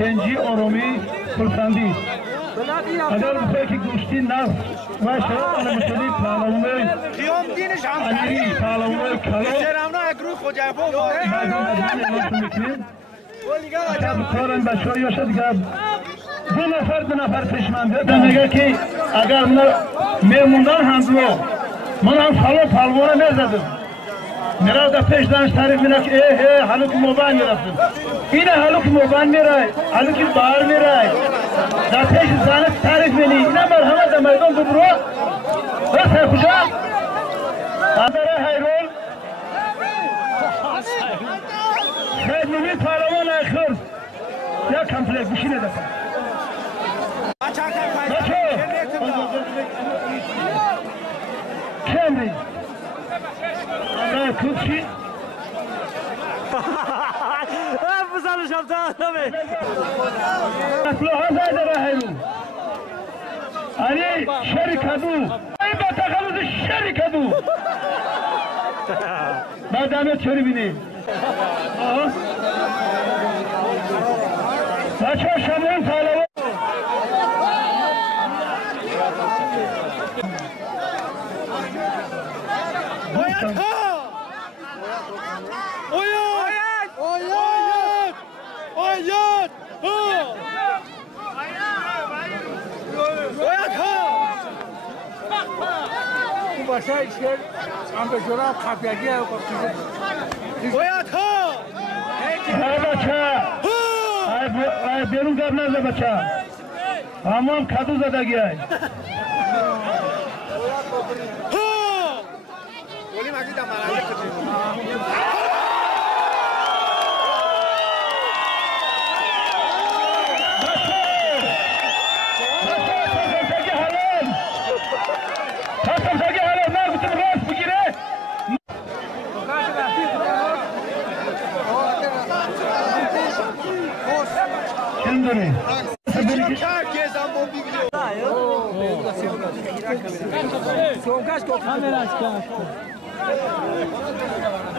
پنجی آرامی خورسندی اگر بخواه که گوشتی نفت و شما آن مشهدی پهلوانه امیری پهلوانه کلا مردم اجمال میکنید اگر بکارن بچه های باشد دیگر دو نفر پیشمن بیاد میگه که اگر میموندن هم من هم سالو پهلوانه میزدم میرا در پیش دانش تعریف میره که حلوک موبان میرفتم اینه حلوک موبان میره حلوک بار میره در پیش دانش تعریف مینی اینه مرحمت در میدان ببرو بس ہے کجا اندره حیرول خیلی نمی پهلوان اخر یا کمپلیک بشینه دفعه بچه کمری کوچی بزنش افتاد نمی اصلاحات زیده را حیرو انی شرکدو این با تخلص شرکدو بعد دمیت چوری بینی بچه شمون پهلوان باشه ایشگر هم به جرام خفیگی باید ها ای بچه ای بیرون گرد نزده بچه همون کدو زدگی های گولی مزید هم مرحله کدو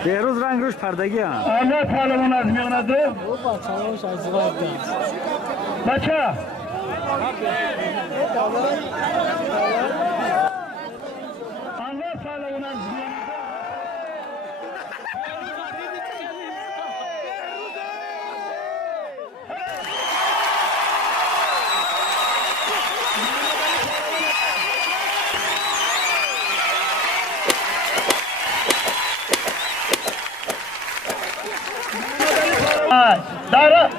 دیروز رنگ روش پردگی هم آنها پهلوان از میانده بچه آنها پهلوان از میانده داره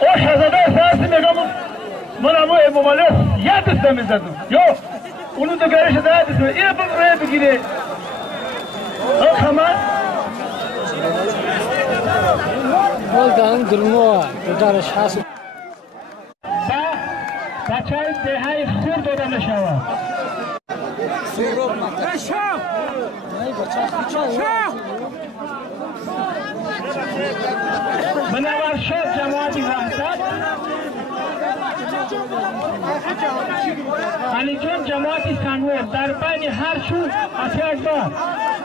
او شهزاده احساسی میگم من همون امامالی یه دسته میزدم یا اونو دگرش ده دسته این بگره بگیره او خمان والدان درمو دارش هست بچه های دههای خور داده نشود منور شد جماعتی وحدت علی جان جماعتی سنور در بین هر شو اتیاج بار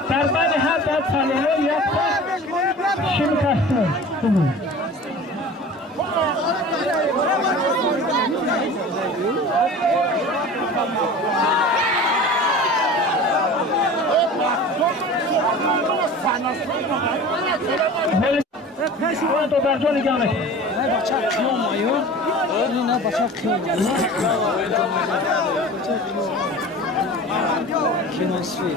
در بین هر داد سالانه یک پاس شروع کستر بگو اون تو در جانی گمه نه بچه قیام آیون نه بچه قیام کیناسوی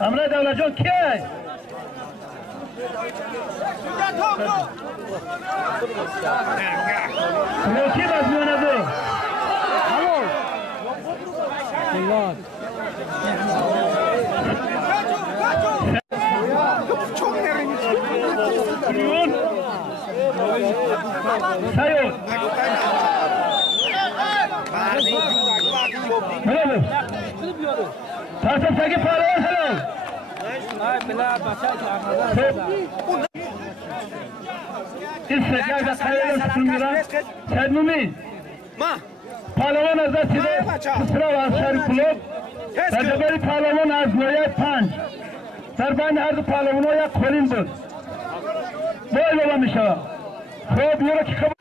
امره دولت جان کیه؟ کی از میانه سیاد برو تاسم سگی پالوان حلال این سگی اگر خیلی سکون میرن سید مومین پالوان از دست دیده کسرا و از شهر کلوب در جبری پالوان از نویت 5 در بین هر دو پالوان ها یک خولین بود بای بابا میشه خوب یورو که خب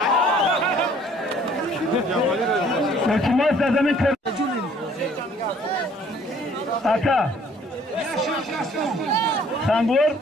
التماس در زمین کرد آکا سنگور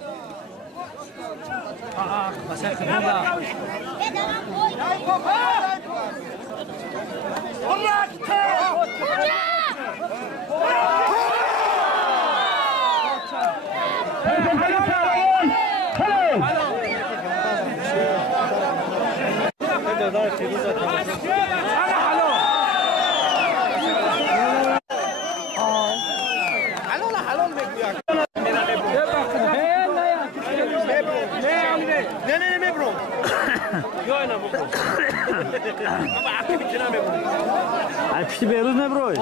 پشتی بیروز نبروی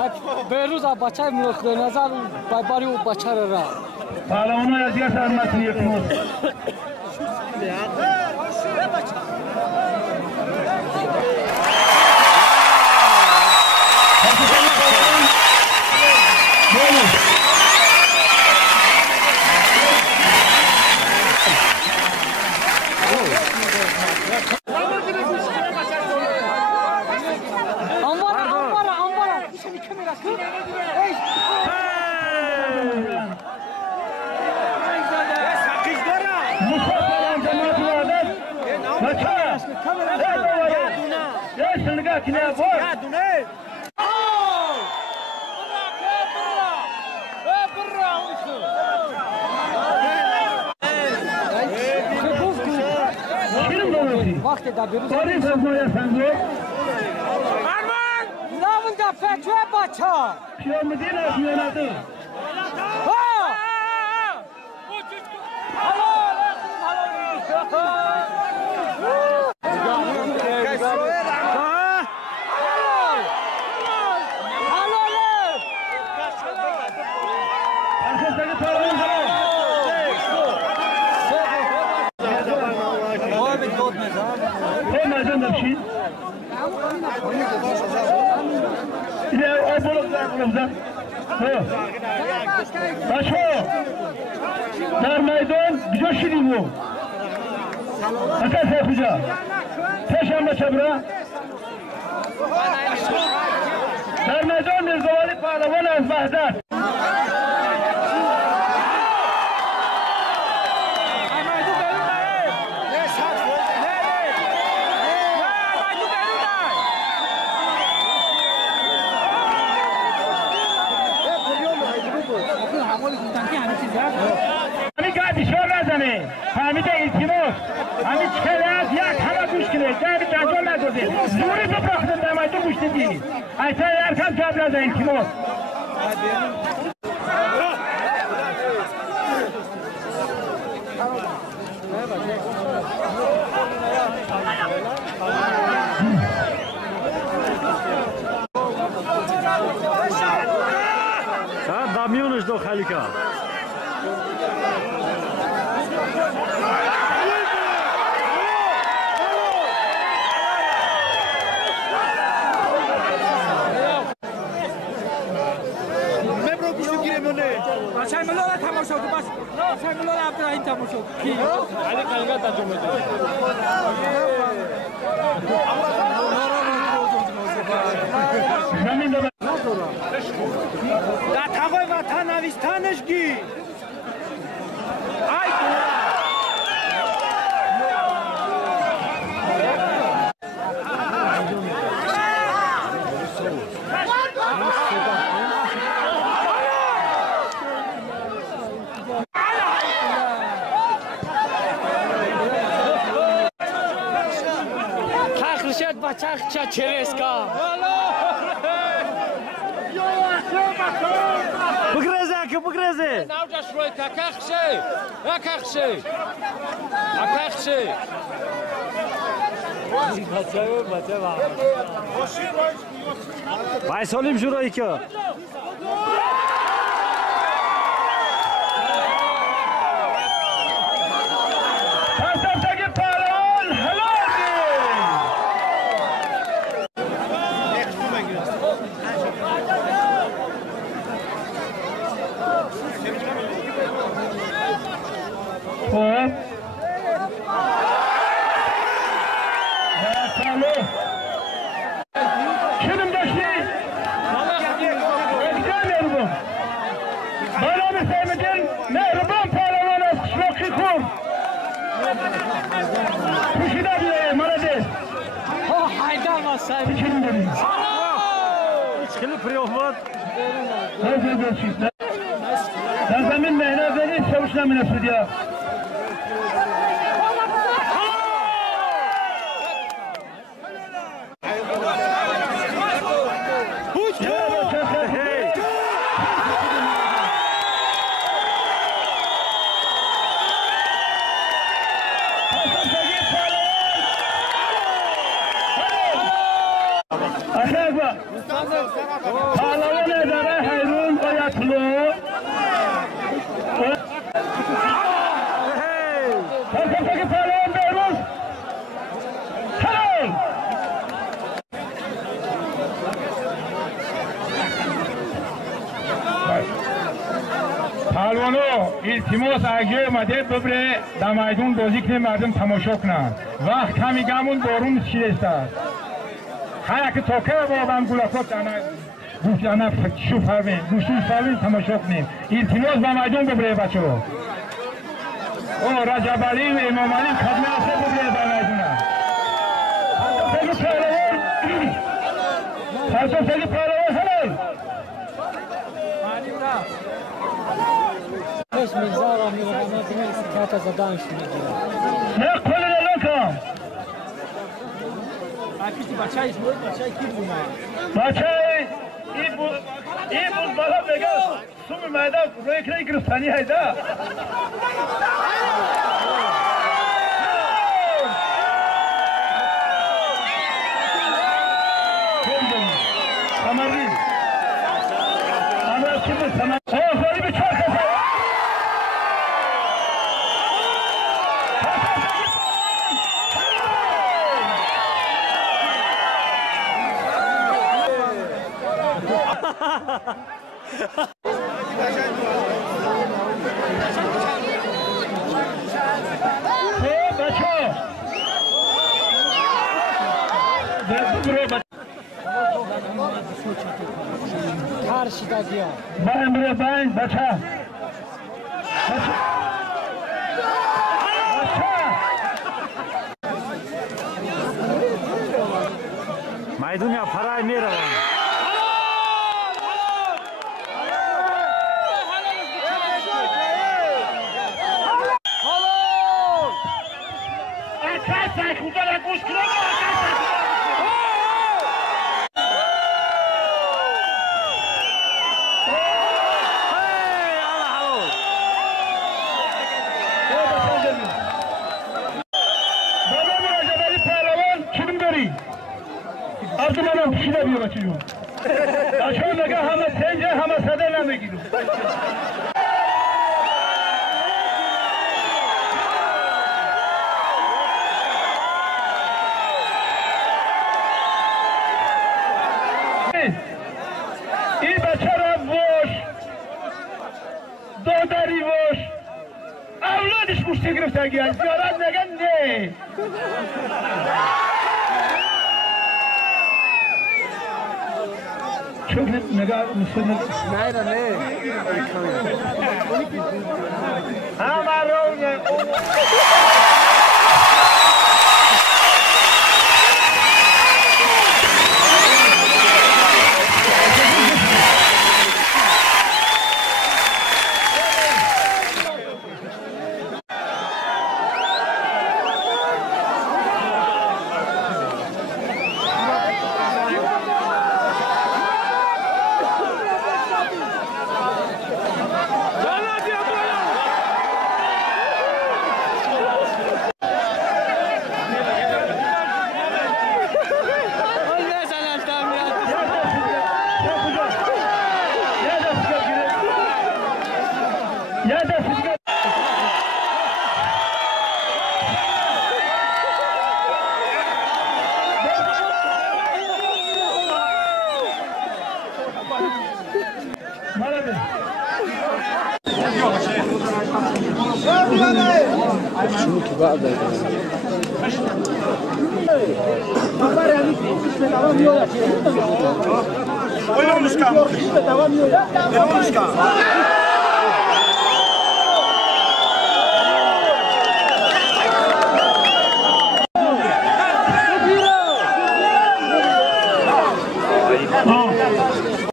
بیروز بچه ملک نظر باری و بچه را پالوان ها از دیگر سرمت یک موز وقتی در بیروز باری سزمایه سنگور نامون در فتوه بچه پیامدین از میانده در میدان بجا شدیم و اکا کجا پیشم بچه برا در میدان مرزوالی پهلوان از وحدت همین التماس همین چهره یک همه گوش کنه جایی جنجال نگذارید زوری بپراختن در مایدون گوش ندید ایتا یرکن جاب نده التماس دامیونش دو خلیکا بچه ملال تماشا کن بس بچه ملال عبدالرحیم تماشا کن علی قلقه ترجمه در تقوی وطن نویستانش گی بچه چرسکا بگرزه که بگرزه نوجش روی کخشه اکخشه وایسالیم شورایی که در زمین مهنه زنید سوش نمینه سودیا پهلوان اداره حیرون آیتلو پسندگی پهلوان بیروز سلام پهلوانو التماس اگه اومده ببره در میدون بازی کنه مردم تماشا کنن وقت کمی گمون بارون چیست است خیلی که تاکه با بنگولاکات گوشتانه شو فرمین گوشتون فرمین تماشا کنیم التماس با میدون ببره بچه ها او رجب علی و امام علی خدمه اصلا ببره با میدونه پرسوسگی پهلوان حلال نه کل نلکم بچه این بود بالا بگه سوم مایده روی کنه گرفتانی هایده سمری امرا چی بود سمری آخوری به چار کسه باین بچه میدون یا پرای میره منم شیده بیو بچه جون اشون نگه همه سنجه همه صده نمیگیرم این بچه را وش دادری وش اولادش کشته گرفتگی از زیارت نگه نه çok net mega müsaade. Nein, nein. Amarone.